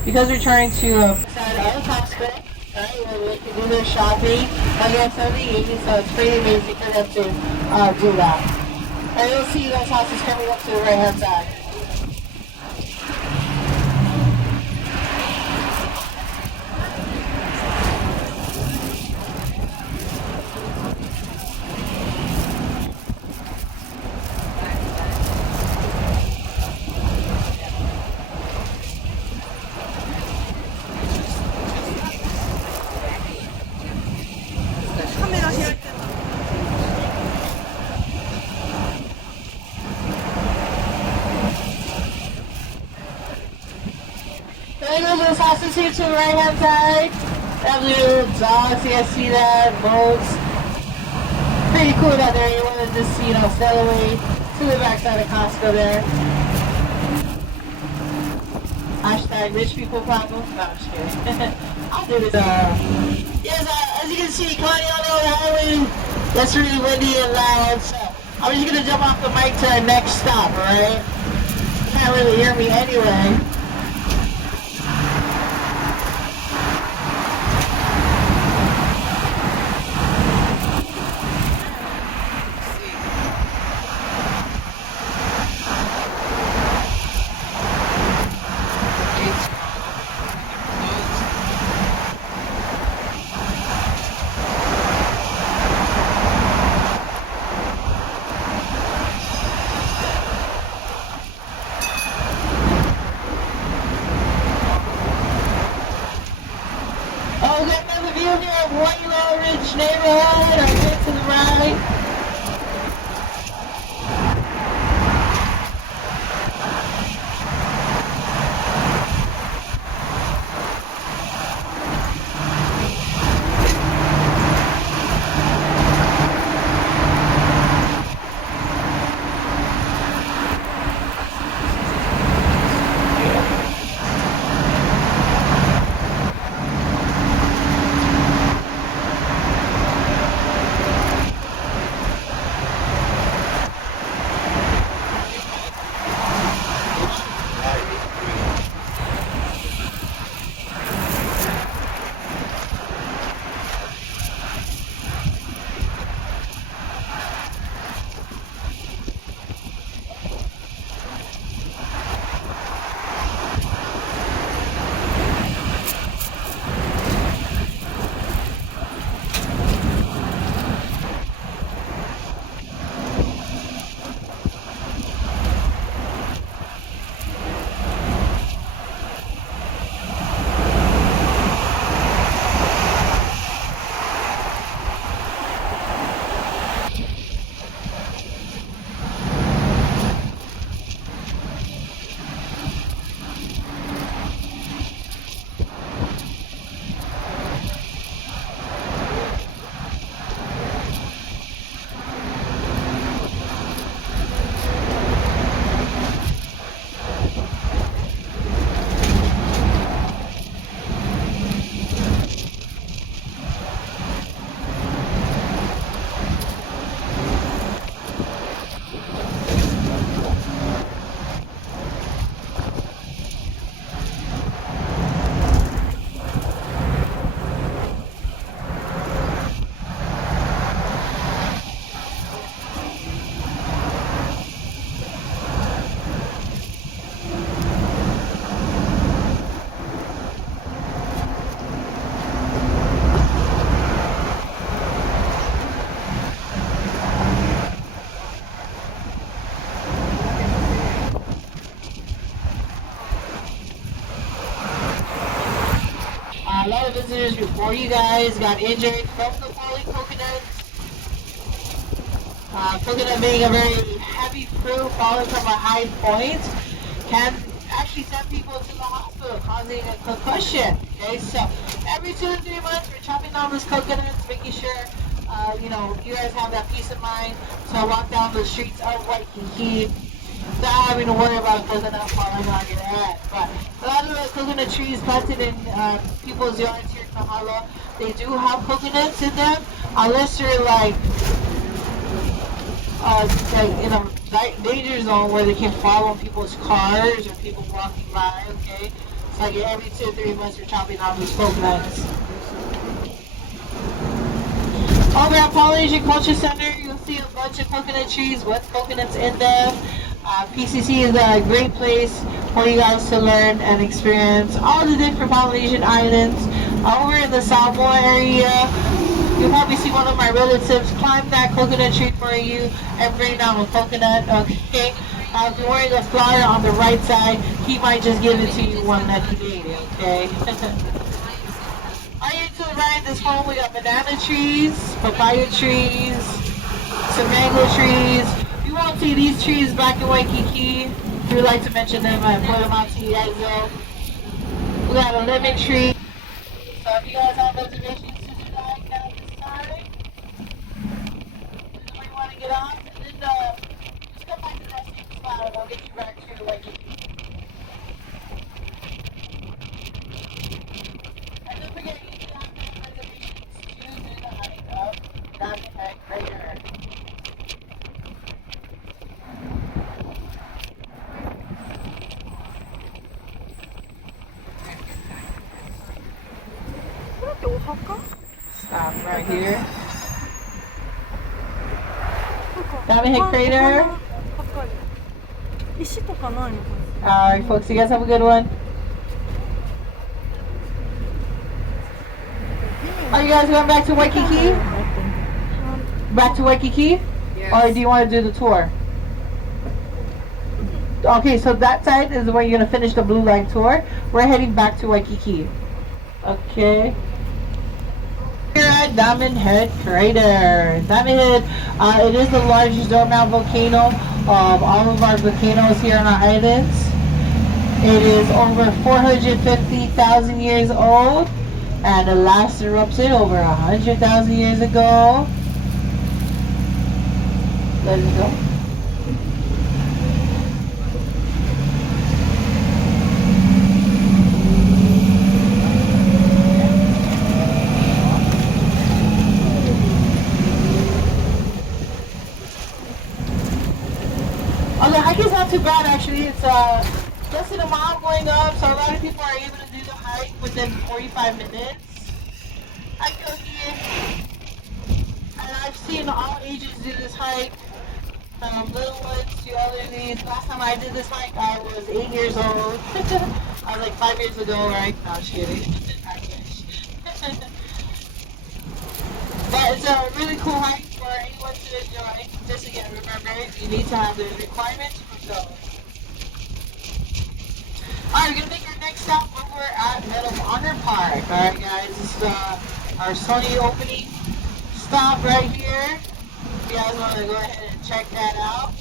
because we're trying to decide on Costco, right, where they can do their shopping against the so it's pretty amazing for them to do that. And you'll see those houses coming up to the right hand side. Those houses here to the right hand side. That little dogs, you guys see that, boats. Pretty cool that they're able to just, sail away to the backside of Costco there. Hashtag rich people problem. No, I'm just kidding. I'll do this. Yes, as you can see, coming on the highway, that's really windy and loud. So I'm just gonna jump off the mic to our next stop, alright? Can't really hear me anyway. Neighborhood, or get to the right. visitors before you guys got injured from the falling coconuts. Coconut being a very heavy fruit falling from a high point can actually send people to the hospital, causing a concussion. Okay, so every 2 to 3 months we're chopping down those coconuts, making sure you guys have that peace of mind to walk down the streets of Waikiki without having to worry about a coconut falling on your head. But a lot of the coconut trees planted in people's yards here in Kahala, they do have coconuts in them, unless you're like in a danger zone where they can fall on people's cars or people walking by. Okay, so like every 2 or 3 months you're chopping down those coconuts. Over at Polynesian Culture Center, you'll see a bunch of coconut trees with coconuts in them. PCC is a great place for you guys to learn and experience all the different Polynesian islands. Over in the Samoa area, you'll probably see one of my relatives climb that coconut tree for you and bring down a coconut. Okay, if you're wearing a flyer on the right side, he might just give it to you one lucky day. Okay. To the right of this home, we got banana trees, papaya trees, some mango trees. You won't see these trees back in Waikiki. If you'd like to mention them, I point them out to you guys though. We got a lemon tree. So if you guys have reservations to do that at this time, we want to get off, and then just come back to that same spot and we'll get you back to Waikiki. And don't forget, you can have reservations to do the hike up Diamond Head Crater. Stop right here. Diamond Head Crater. Alright folks, you guys have a good one. Are you guys going back to Waikiki? Back to Waikiki? Yes. Or do you want to do the tour? Okay, so that side is where you're going to finish the Blue Line tour. We're heading back to Waikiki. Okay. Here at Diamond Head Crater. Diamond Head, it is the largest dormant volcano of all of our volcanoes here on our islands. It is over 450,000 years old, and it last erupted over 100,000 years ago. Let it go. Oh, the hike is not too bad actually. It's less than a mile going up, so a lot of people are able to do the hike within 45 minutes. Hi Cookie. And I've seen all ages do this hike, from little ones to elderly. Last time I did this hike, I was 8 years old. I was like 5 years ago, right? No, I'm just kidding. I wish. But it's a really cool hike for anyone to enjoy. Just again, remember, you need to have the requirements for going. Alright, we're going to make our next stop over at Medal of Honor Park. Alright guys, this is our Sony opening stop right here. If you guys want to go ahead and check that out.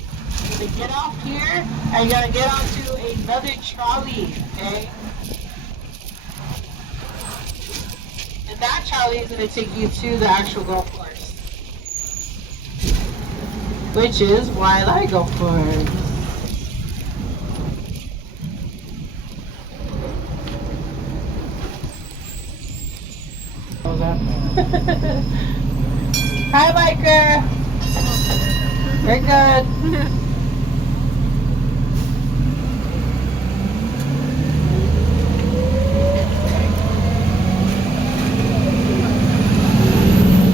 You're going to get off here and you're going to get onto another trolley, okay? And that trolley is going to take you to the actual golf course. Which is why I like golf course. Hi, Micah. Very good.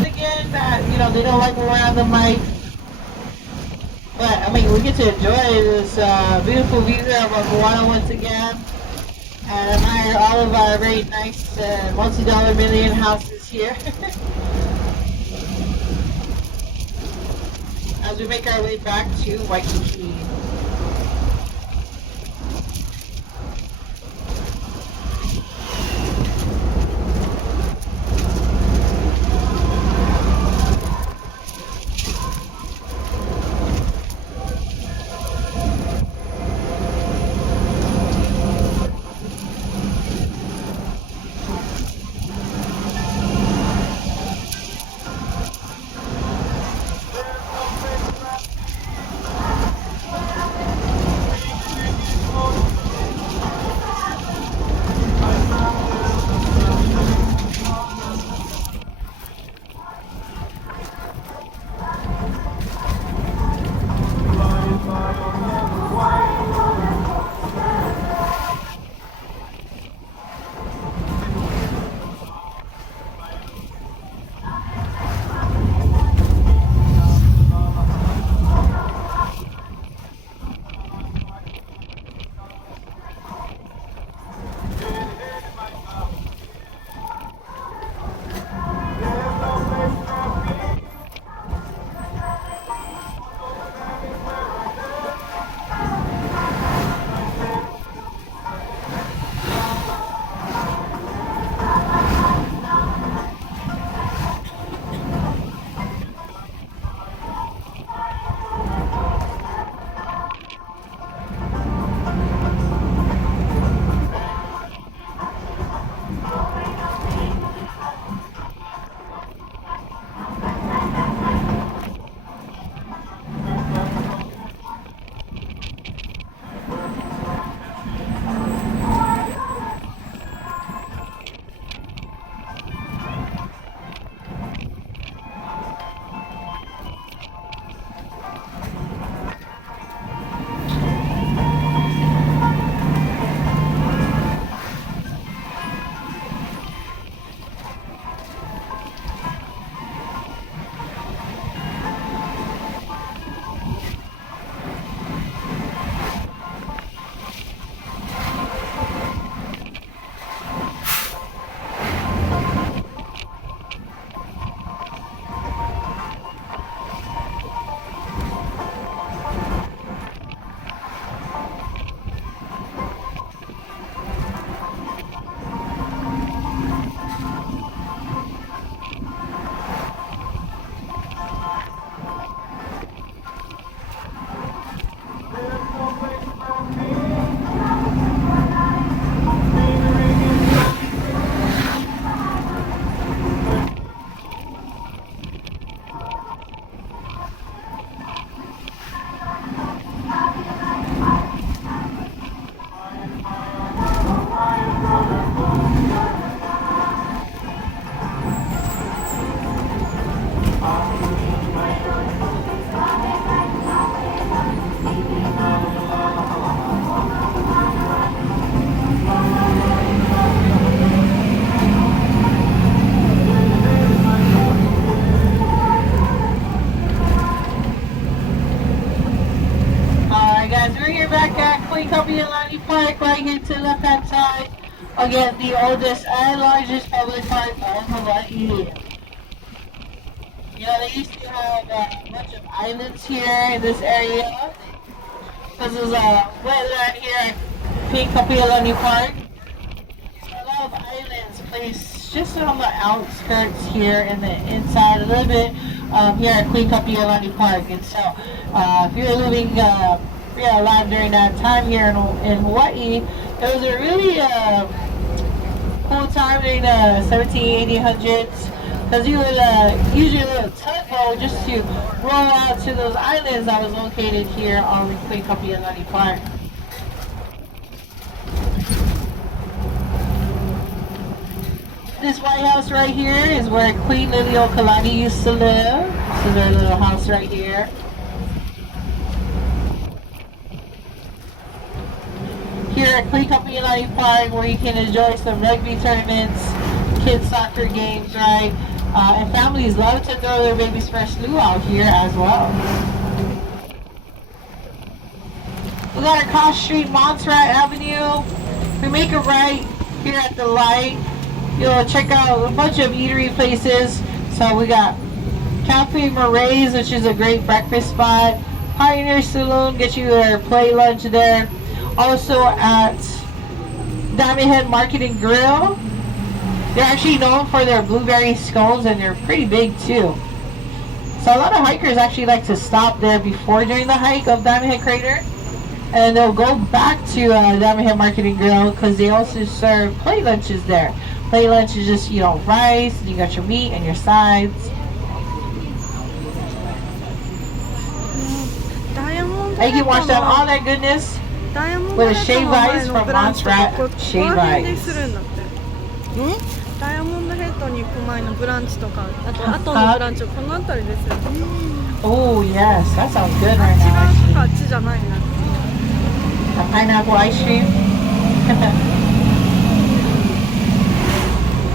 Again, that they don't like when we're on the mic, but I mean we get to enjoy this beautiful view of Moana once again, and admire all of our very nice multi-dollar million houses here. As we make our way back to Waikiki. Queen Kapiolani Park right here to the left-hand side. Again, the oldest and largest public park of Hawaii. You know, they used to have a bunch of islands here in this area. This is a wetland here at Queen Kapiolani Park. A lot of islands placed just on the outskirts here and the inside a little bit here at Queen Kapiolani Park. And so if you're living alive during that time here in Hawaii, it was a really cool time during the 1800s. Because you would use your little tugboat just to roll out to those islands that was located here on the Queen Kapiolani Park. This White House right here is where Queen Liliuokalani used to live. This is their little house right here. Here at Queen Kapiolani Park, where you can enjoy some rugby tournaments, kids soccer games, right? And families love to throw their baby's first luau here as well. We got our cross street, Montserrat Avenue. We make a right here at the light. You'll check out a bunch of eatery places. So we got Cafe Moray's, which is a great breakfast spot. Pioneer Saloon, get you their play lunch there. Also at Diamond Head Market and Grill. They're actually known for their blueberry scones, and they're pretty big too. So a lot of hikers actually like to stop there before during the hike of Diamond Head Crater, and they'll go back to Diamond Head Market and Grill because they also serve plate lunches there. Plate lunch is just, you know, rice, and you got your meat and your sides. And you can wash down all that goodness with a shave ice from Montserrat Shave Ice. ダイヤモンドヘッドに行く前のブランチとか、あと後のブランチはこの辺りですよね。Oh yes, that sounds good right 違 now. うか、あっちじゃないな。A pineapple ice cream.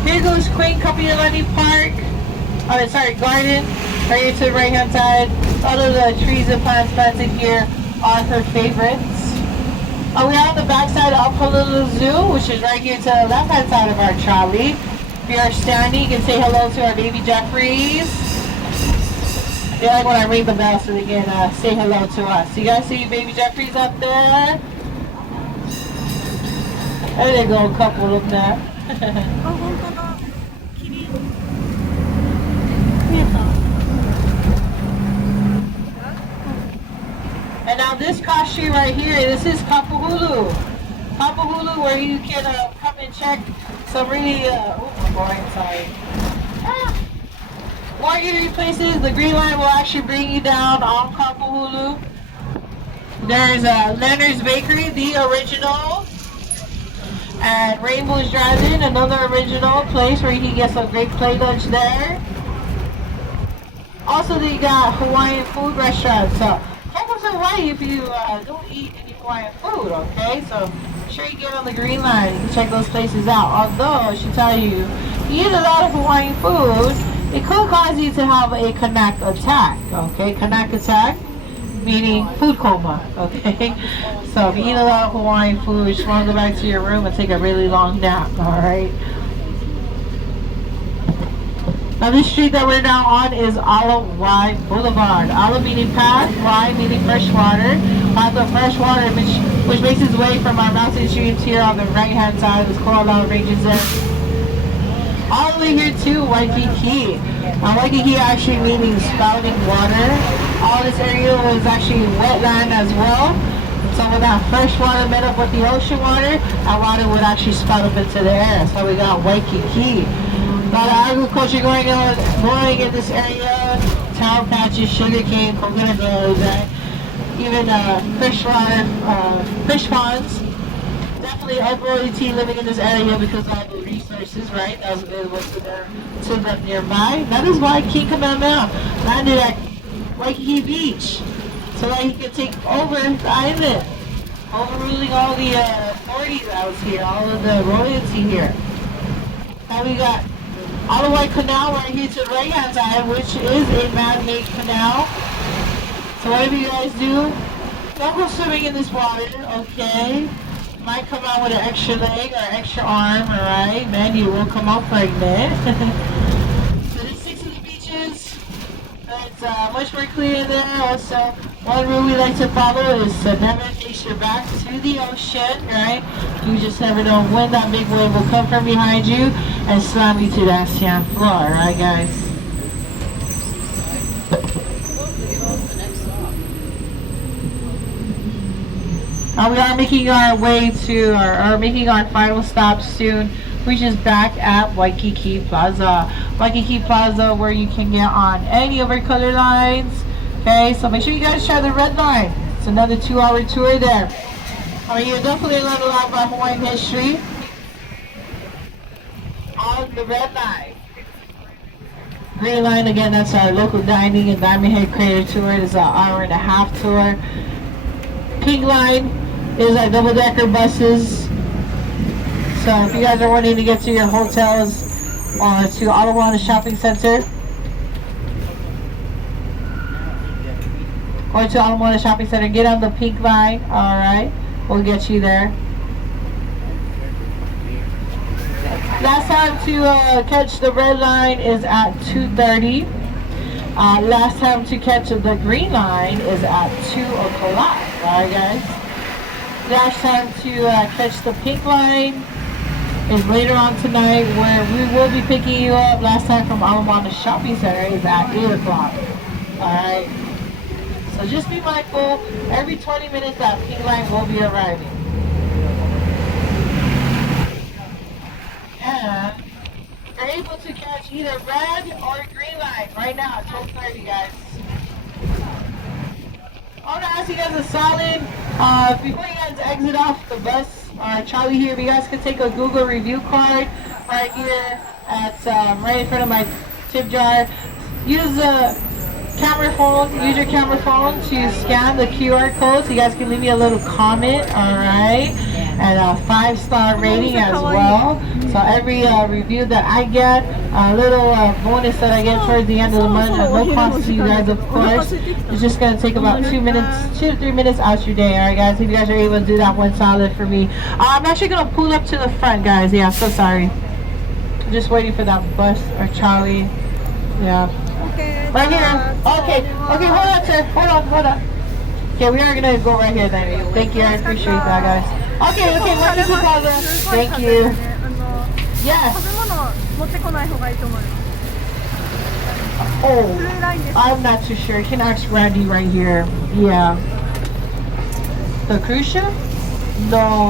Here goes Queen Kapiolani Park. Oh, sorry, garden. Right here to the right hand side. All of the trees and plants planted here are her favorites. We're on the back side of Honolulu Zoo, which is right here to the left hand side of our trolley. If you are standing, you can say hello to our baby Jeffries. They like when I ring the bell so they can say hello to us. You guys see baby Jeffries up there? There they go, a couple of them there. あ、本当だ。キリン。And now this cross street right here, this is Kapahulu. Kapahulu, where you can come and check some really, oh my boy, I'm sorry. More eatery places. The green line will actually bring you down on Kapahulu. There's Leonard's Bakery, the original. And Rainbow's Drive-In, another original place where you can get some great play lunch there. Also, they got Hawaiian food restaurants. So check out Hawaii if you don't eat any Hawaiian food, okay? So make sure you get on the green line. You can check those places out. Although, I should tell you, if you eat a lot of Hawaiian food, it could cause you to have a kanak attack, okay? Kanak attack, meaning food coma, okay? So if you eat a lot of Hawaiian food, you just want to go back to your room and take a really long nap, alright? Now this street that we're now on is Ala Wai Boulevard. Ala meaning path, Wai meaning fresh water. Path of fresh water which makes its way from our mountain streams here on the right hand side of this Coral Ranges there. All the way here to Waikiki. Now Waikiki actually meaning spouting water. All this area was actually wetland as well. So when that fresh water met up with the ocean water, that water would actually spout up into the air. So we got Waikiki. A lot of agriculture going on, growing in this area. Town patches, sugarcane, coconut groves, and even freshwater fish ponds. Definitely up royalty living in this area because of all the resources, right? That was available to them nearby. That is why King Kamehameha landed at Waikiki Beach, so that he could take over the island, overruling all the authorities out here, all of the royalty here. Now we got Ala Canal right here to the right hand side, which is a man-made canal. So whatever you guys do, Don't go swimming in this water, okay? Might come out with an extra leg or extra arm, alright? Man, you will come out pregnant. So there's 6 of the beaches. It's much more clear there. Also, one rule we like to follow is to never face your back to the ocean, right? You just never know when that big wave will come from behind you and slam you to that sand floor, right guys? We are making our way to, or making our final stop soon, which is back at Waikiki Plaza. Waikiki Plaza, where you can get on any of our color lines. Okay, so make sure you guys try the red line. It's another 2-hour tour there. You'll definitely learn a lot about Hawaiian history on the red line. Green line, again, that's our local dining and Diamond Head Crater tour. It's an hour-and-a-half tour. Pink line is our double-decker buses. So if you guys are wanting to get to your hotels or to Alamoana Shopping Center, or to Alamoana Shopping Center, get on the pink line. Alright, we'll get you there. Last time to catch the red line is at 2:30. Last time to catch the green line is at 2 o'clock. Alright guys. Last time to catch the pink line is later on tonight, where we will be picking you up. Last time from Alamoana Shopping Center is at 8 o'clock. Alright. So just be mindful, every 20 minutes that pink line will be arriving. And you're able to catch either red or green line right now at 12:30 guys. I want to ask you guys a solid, before you guys exit off the bus, Charlie here, if you guys could take a Google review card right here at right in front of my tip jar. Use your camera phone to scan the QR code so you guys can leave me a little comment, alright? And a 5-star rating as well. So every review that I get, a little bonus that I get towards the end of the month, at no cost to you guys, of course. It's just going to take about 2 to 3 minutes out your day, alright guys? If you guys are able to do that one solid for me. I'm actually going to pull up to the front, guys. Yeah, so sorry. I'm just waiting for that bus or Charlie. Yeah. Okay. Right here. Okay, hold on, sir. Hold on. Okay, we are going to go right here then. Thank you, I appreciate that, guys. Okay, Waikiki Plaza. Thank you. Yes. Oh, I'm not too sure. You can ask Randy right here. Yeah. The cruise ship? No.